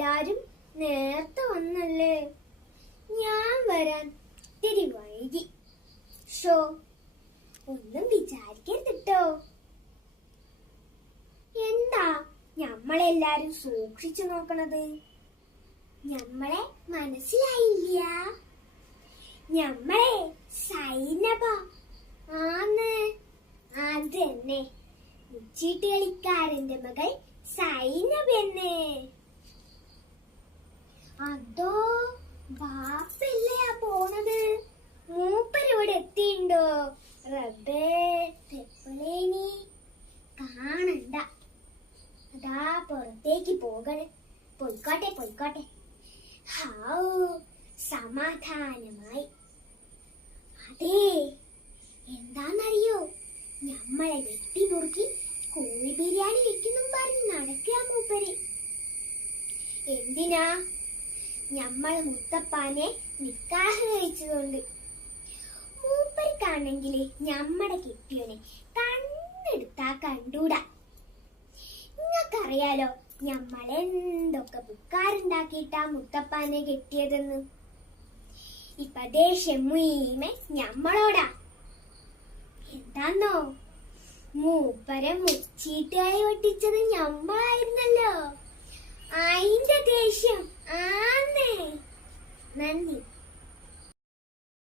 എല്ലാരും നേരത്തെ വന്നല്ലേ, ഞാൻ വരാൻ ഇത്തിരി വൈകി. ഷോ ഒന്നും വിചാരിക്കരുതിട്ടോ. എന്താ ഞമ്മളെല്ലാരും സൂക്ഷിച്ചു നോക്കണത്? ഞമ്മളെ മനസ്സിലായില്ല? ഞമ്മളെ സൈനബ ആന്ന്, അതന്നെ, മുച്ചീട്ട് കളിക്കാരന്റെ മകൾ സൈനബന്നെ. അതോ ബാപ്പല്ലേ പോണത്? മൂപ്പരിവിടെ എത്തിണ്ടോ? റബ്ബേ, തെപ്പളേനി കാണണ്ട. അതാ പുറത്തേക്ക് പോകണേ. പോയിക്കോട്ടെ പോയിക്കോട്ടെ. ഹാവൂ, സമാധാനമായി. അതേ, എന്താന്നറിയോ, ഞമ്മളെ വെട്ടി നുറുക്കി കോഴി ബിരിയാണി വെക്കുന്നു പറഞ്ഞ് നടക്കുക മൂപ്പര്. എന്തിനാ? ഞമ്മള് മുത്തപ്പാനെ നിക്കാഹ് കഴിച്ചതുകൊണ്ട്. മൂപ്പർക്കാണെങ്കില് ഞമ്മടെ കെട്ടിയോനെ കണ്ണെടുത്താ കണ്ടൂടാ. നിങ്ങൾക്കറിയാലോ ഞമ്മളെന്തൊക്കെ ബുക്കാറുണ്ടാക്കിയിട്ടാ മുത്തപ്പാനെ കെട്ടിയതെന്ന്. ഇപ്പൊ ദേഷ്യം മുഴുവൻ ഞമ്മളോടാ. എന്താന്നോ, മൂപ്പരെ മുച്ചീട്ടായി ഒട്ടിച്ചത് ഞമ്മളായിരുന്നല്ലോ. അയിന്റെ ദേഷ്യം ആന്നേ. നന്ദി.